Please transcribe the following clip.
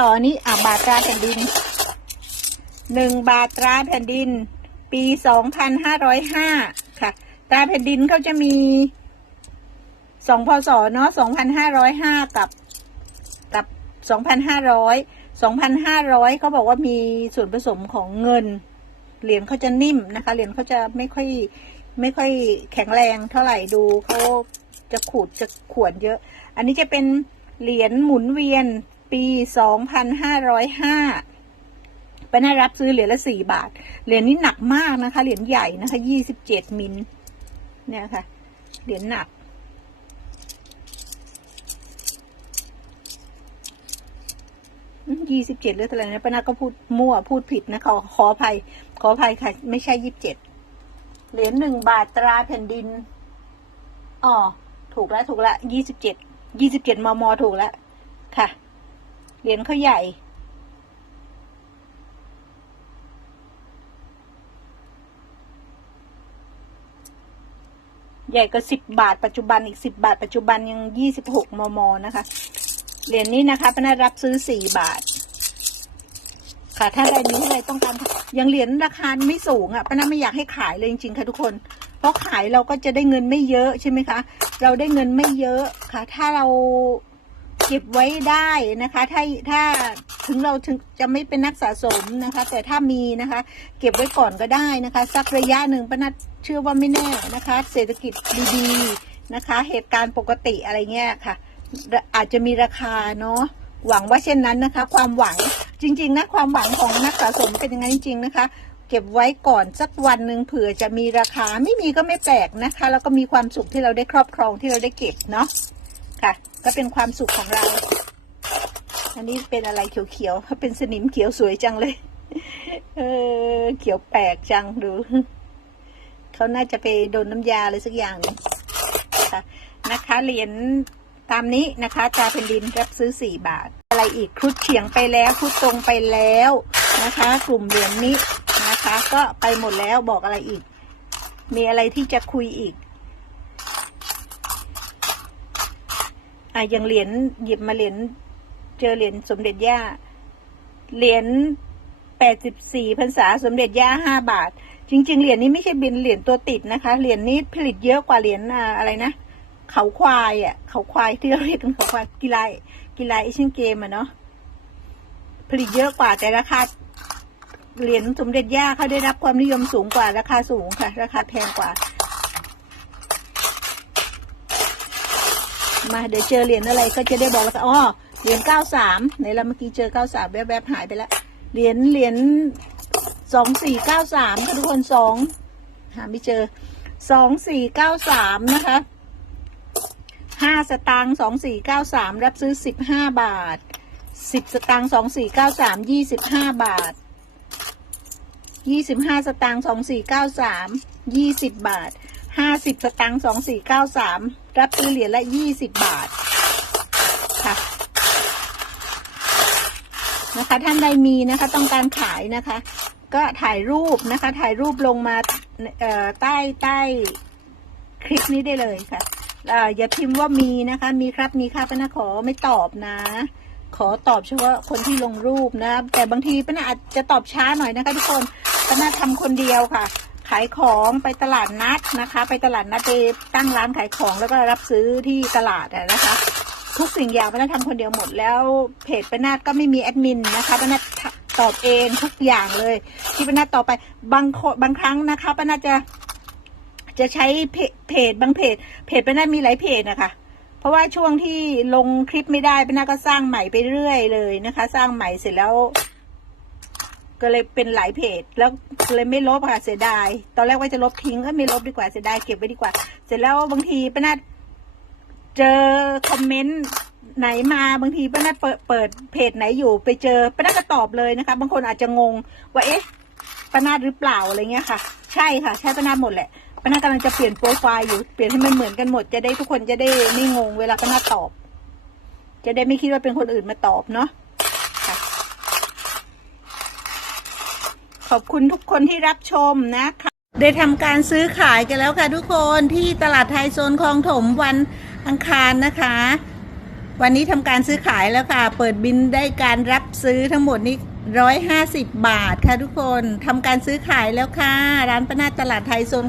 ต่อนี้อะบาทตราแผ่นดินหนึ่งบาทตราแผ่นดิน ปีสองพันห้าร้อยห้าค่ะ ตราแผ่นดินเขาจะมีสองพศเนาะสองพันห้าร้อยห้ากับกับสองพันห้าร้อยสองพันห้าร้อยเขาบอกว่ามีส่วนผสมของเงิน เหรียญเขาจะนิ่มนะคะ เหรียญเขาจะไม่ค่อยไม่ค่อยแข็งแรงเท่าไหร่ดูเขาจะขูดจะขวนเยอะ อันนี้จะเป็นเหรียญหมุนเวียน ปีสองพันห้าร้อยห้าป้าน่ารับซื้อเหรียญละสี่บาท เหรียญนี้หนักมากนะคะ เหรียญใหญ่นะคะยี่สิบเจ็ดมิล เนี่ยค่ะ เหรียญหนัก ยี่สิบเจ็ดหรือเท่าไรนะป้านาก็พูดมั่วพูดผิดนะขอขออภัย ขออภัยค่ะ ไม่ใช่ยี่สิบเจ็ดเหรียญหนึ่งบาทตราแผ่นดิน อ๋อ ถูกแล้ว ถูกแล้วยี่สิบเจ็ดยี่สิบเจ็ดมม ถูกแล้ว ค่ะ เหรียญเขาใหญ่ ใหญ่ก็สิบบาท ปัจจุบันอีกสิบบาท ปัจจุบันยังยี่สิบหกมมนะคะ เหรียญนี้นะคะป้านารับซื้อสี่บาท ค่ะ ถ้าใดนี้อะไรต้องการยังเหรียญราคาไม่สูงอะ่ะป้านาไม่อยากให้ขายเลยจริงๆค่ะทุกคนเพราะขายเราก็จะได้เงินไม่เยอะใช่ไหมคะ เราได้เงินไม่เยอะค่ะ ถ้าเรา เก็บไว้ได้นะคะ ถ้าถ้าถึงเราถึงจะไม่เป็นนักสะสมนะคะ แต่ถ้ามีนะคะ เก็บไว้ก่อนก็ได้นะคะ สักระยะหนึ่งป้านาเชื่อว่าไม่แน่นะคะ เศรษฐกิจดีๆนะคะ เหตุการณ์ปกติอะไรเงี้ยค่ะ อาจจะมีราคาเนาะหวังว่าเช่นนั้นนะคะ ความหวังจริงๆนะความหวังของนักสะสมเป็นยังไงจริงๆนะคะ เก็บไว้ก่อนสักวันหนึ่งเผื่อจะมีราคาไม่มีก็ไม่แปลกนะคะ แล้วก็มีความสุขที่เราได้ครอบครองที่เราได้เก็บเนาะ ค่ะ ก็เป็นความสุขของเรา อันนี้เป็นอะไรเขียวๆเป็นสนิมเขียวสวยจังเลย เออ เขียวแปลกจังดู เขาน่าจะไปโดนน้ำยาอะไรสักอย่างนึงค่ะนะคะเหรียญตามนี้นะคะจาแผ่นดินรับซื้อสี่บาท อะไรอีกครุดเฉียงไปแล้วครุดตรงไปแล้วนะคะ กลุ่มเหรียญนี้นะคะ ก็ไปหมดแล้วบอกอะไรอีก มีอะไรที่จะคุยอีก อะยังเหรียญหยิบมาเหรียญเจอเหรียญสมเด็จย่า เหรียญแปดสิบสี่พรรษาสมเด็จย่าห้าบาท จริง ๆ เหรียญนี้ไม่ใช่บินเหรียญตัวติดนะคะ เหรียญนี้ผลิตเยอะกว่าเหรียญอ่าอะไรนะ เขาควายอะ เขาควายที่เราเรียกกันเขาควายกีฬากีฬาเอเชียนเกมอะเนาะ ผลิตเยอะกว่าแต่ราคาเหรียญสมเด็จย่าเขาได้รับความนิยมสูงกว่าราคาสูงค่ะ ราคาแพงกว่า มาเดี๋ยวเจอเหรียญอะไรก็จะได้บอกแล้วอ๋อเหรียญเก้าสามไหนเราเมื่อกี้เจอเก้าสามแวบๆหายไปแล้วเหรียญเหรียญสองสี่เก้าสามค่ะทุกคนสองหาไม่เจอสองสี่เก้าสามนะคะห้าสตางค์สองสี่เก้าสามรับซื้อสิบห้าบาทสิบสตางค์สองสี่เก้าสามยี่สิบห้าบาทยี่สิบห้าสตางค์สองสี่เก้าสามยี่สิบบาท ห้าสิบสตางค์สองสี่เก้าสามรับซื้อเหรียญละยี่สิบบาทค่ะนะคะท่านใดมีนะคะต้องการขายนะคะ ก็ถ่ายรูปนะคะ ถ่ายรูปลงมาใต้ใต้คลิปนี้ได้เลยค่ะออย่าพิมพ์ว่ามีนะคะ มีครับมีครับนาขอไม่ตอบนะ ขอตอบเฉพาะคนที่ลงรูปนะ แต่บางทีป้านอาจจะตอบช้าหน่อยนะคะ ทุกคนป้านาทำคนเดียวค่ะายของไปตลาดนัดนะคะ ไปตลาดนัดไปตั้งร้านขายของแล้วก็รับซื้อที่ตลาดนะคะ ทุกสิ่งอย่างป้านาทำคนเดียวหมดแล้วเพจป้านาก็ไม่มีแอดมินนะคะป้านาตอบเองทุกอย่างเลยที่ป้านาตอบไปบางคนบางครั้งนะคะป้านาจะจะใช้เพจบางเพจ เพจป็นน่ามีหลายเพจนะคะเพราะว่าช่วงที่ลงคลิปไม่ได้ป็นน่าก็สร้างใหม่ไปเรื่อยเลยนะคะ สร้างใหม่เสร็จแล้ว ก็เลยเป็นหลายเพจ แล้วเลยไม่ลบค่ะเสียดาย ตอนแรกว่าจะลบทิ้งก็ไม่ลบดีกว่าเสียดายเก็บไว้ดีกว่า เสร็จแล้วบางทีป้านาเจอคอมเมนต์ไหนมาบางทีป้านาเปิดเปิดเพจไหนอยู่ ไปเจอป้านาก็ตอบเลยนะคะ บางคนอาจจะงงว่าเอ๊ะป้านาหรือเปล่าอะไรเงี้ยค่ะ ใช่ค่ะ ใช่ป้านาหมดแหละป้านาตกำลังจะเปลี่ยนโปรไฟล์อยู่เปลี่ยนให้มันเหมือนกันหมดจะได้ทุกคนจะได้ไม่งงเวลาป้านาตอบ จะได้ไม่คิดว่าเป็นคนอื่นมาตอบเนาะ อบคุณทุกคนที่รับชมนะคะ ได้ทำการซื้อขายกันแล้วค่ะทุกคนที่ตลาดไทยโซนคลองถมวันอังคารนะคะ วันนี้ทำการซื้อขายแล้วค่ะ เปิดบินได้การรับซื้อทั้งหมดนี้ร้อยห้าสิบบาทค่ะทุกคนทำการซื้อขายแล้วค่ะ ร้านป้านาตลาดไทยโซน